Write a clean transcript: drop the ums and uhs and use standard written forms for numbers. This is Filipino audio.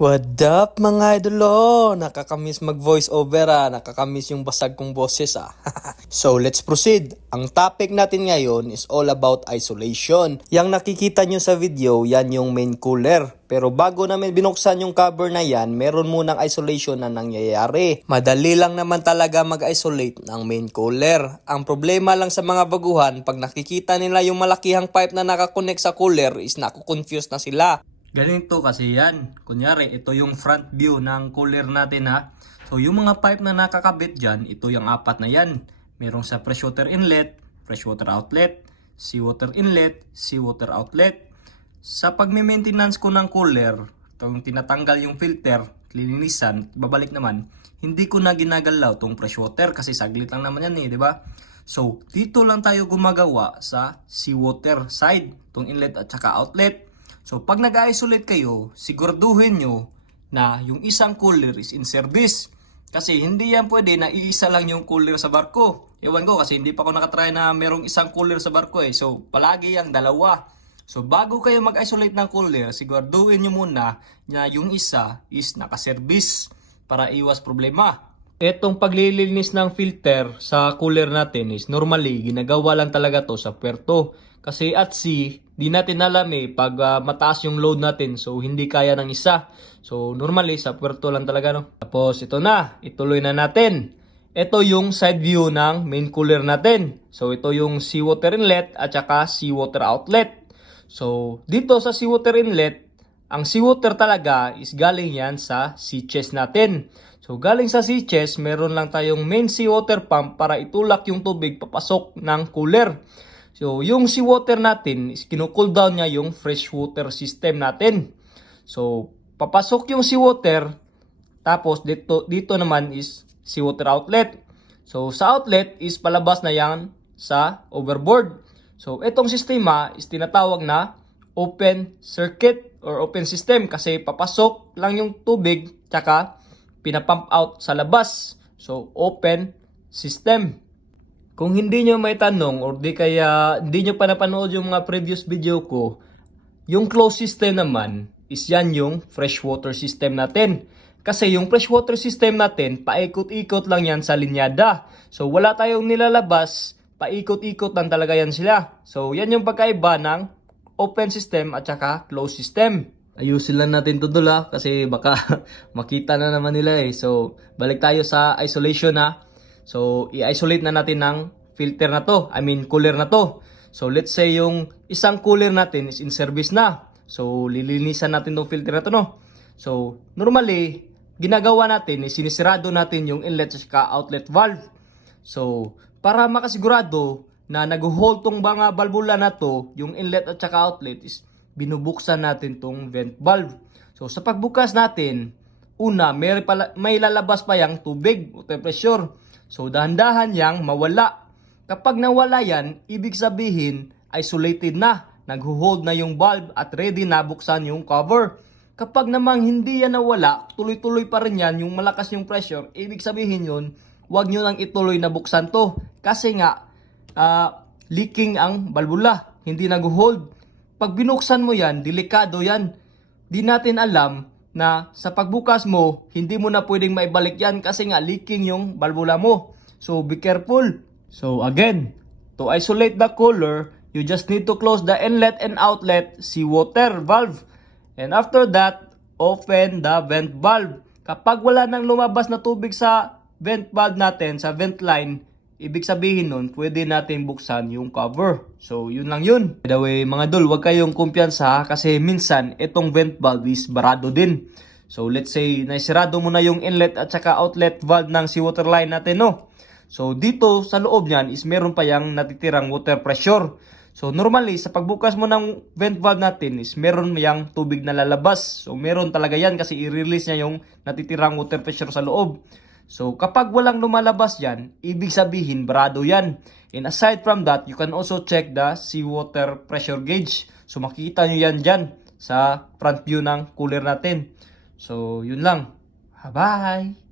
What up mga idolo? Nakakamiss mag voice over nakakamiss yung basag kong boses So let's proceed. Ang topic natin ngayon is all about isolation. Yang nakikita nyo sa video, yan yung main cooler. Pero bago namin binuksan yung cover na yan, meron munang isolation na nangyayari. Madali lang naman talaga mag-isolate ng main cooler. Ang problema lang sa mga baguhan, pag nakikita nila yung malakihang pipe na nakakonect sa cooler is nakukonfuse na sila. Ganito kasi yan. Kunyari, ito yung front view ng cooler natin So yung mga pipe na nakakabit dyan, ito yung apat na yan. Merong sa freshwater inlet, freshwater outlet, seawater inlet, seawater outlet. Sa pagme-maintenance ko ng cooler, itong tinatanggal yung filter, lilinisan, babalik naman, hindi ko na ginagalaw tong freshwater kasi saglit lang naman yan di ba? So dito lang tayo gumagawa sa seawater side, itong inlet at saka outlet. So pag nag-isolate kayo, siguraduhin nyo na yung isang cooler is in service. Kasi hindi yan pwede na iisa lang yung cooler sa barko. Ewan ko kasi hindi pa ako nakatry na merong isang cooler sa barko So palagi yung dalawa. So bago kayo mag-isolate ng cooler, siguraduhin nyo muna na yung isa is nakaservice para iwas problema. Etong paglilinis ng filter sa cooler natin is normally ginagawa lang talaga to sa puerto. Kasi at sea, di natin alam pag mataas yung load natin so hindi kaya ng isa. So normally sa puerto lang talaga Tapos ito na, ituloy na natin. Ito yung side view ng main cooler natin. So ito yung seawater inlet at saka seawater outlet. So dito sa seawater inlet, ang seawater talaga is galing yan sa sea chest natin. So galing sa sea chest, meron lang tayong main seawater pump para itulak yung tubig papasok ng cooler. So yung seawater natin is kinukool down niya yung freshwater system natin. So papasok yung seawater, tapos dito naman is seawater outlet. So sa outlet is palabas na yan sa overboard. So itong sistema is tinatawag na open circuit or open system kasi papasok lang yung tubig tsaka pinapump out sa labas. So open system. Kung hindi nyo may tanong or di kaya hindi nyo pa napanood yung mga previous video ko, yung closed system naman is yan yung freshwater system natin. Kasi yung freshwater system natin, paikot-ikot lang yan sa linyada. So wala tayong nilalabas, paikot-ikot lang talaga yan sila. So yan yung pagkaiba ng open system at saka closed system. Ayusin lang natin ito kasi baka makita na naman nila So balik tayo sa isolation So i-isolate na natin ng filter na to, cooler na to. So let's say yung isang cooler natin is in service na. So lilinisan natin tong filter na to So normally, ginagawa natin is sinisirado natin yung inlet at outlet valve. So para makasigurado na nag-hold tong mga balbula na to, yung inlet at saka outlet is binubuksan natin tong vent valve. So sa pagbukas natin, una may lalabas pa yang tubig o pressure. So dahan-dahan yang mawala. Kapag nawala yan, ibig sabihin isolated na. Nag-hold na yung valve at ready na buksan yung cover. Kapag namang hindi yan nawala, tuloy-tuloy pa rin yan, yung malakas yung pressure, ibig sabihin yun, huwag nyo nang ituloy na buksan to. Kasi nga, leaking ang balbula, hindi nag-hold. Pag binuksan mo yan, delikado yan. Di natin alam na sa pagbukas mo, hindi mo na pwedeng maibalik yan kasi nga leaking yung balbula mo. So be careful. So again, to isolate the cooler, you just need to close the inlet and outlet seawater valve. And after that, open the vent valve. Kapag wala nang lumabas na tubig sa vent valve natin, sa vent line, ibig sabihin nun, pwede natin buksan yung cover. So, yun lang yun. By the way, mga dol, huwag kayong kumpiyansa kasi minsan, itong vent valve is barado din. So, let's say, naisirado mo na yung inlet at saka outlet valve ng seawater line natin, So, dito sa loob niyan is meron pa yung natitirang water pressure. So, normally, sa pagbukas mo ng vent valve natin is meron yung tubig na lalabas. So, meron talaga yan kasi i-release niya yung natitirang water pressure sa loob. So, kapag walang lumalabas yan, ibig sabihin, barado yan. And aside from that, you can also check the seawater pressure gauge. So, makikita nyo yan dyan sa front view ng cooler natin. So, yun lang. Bye!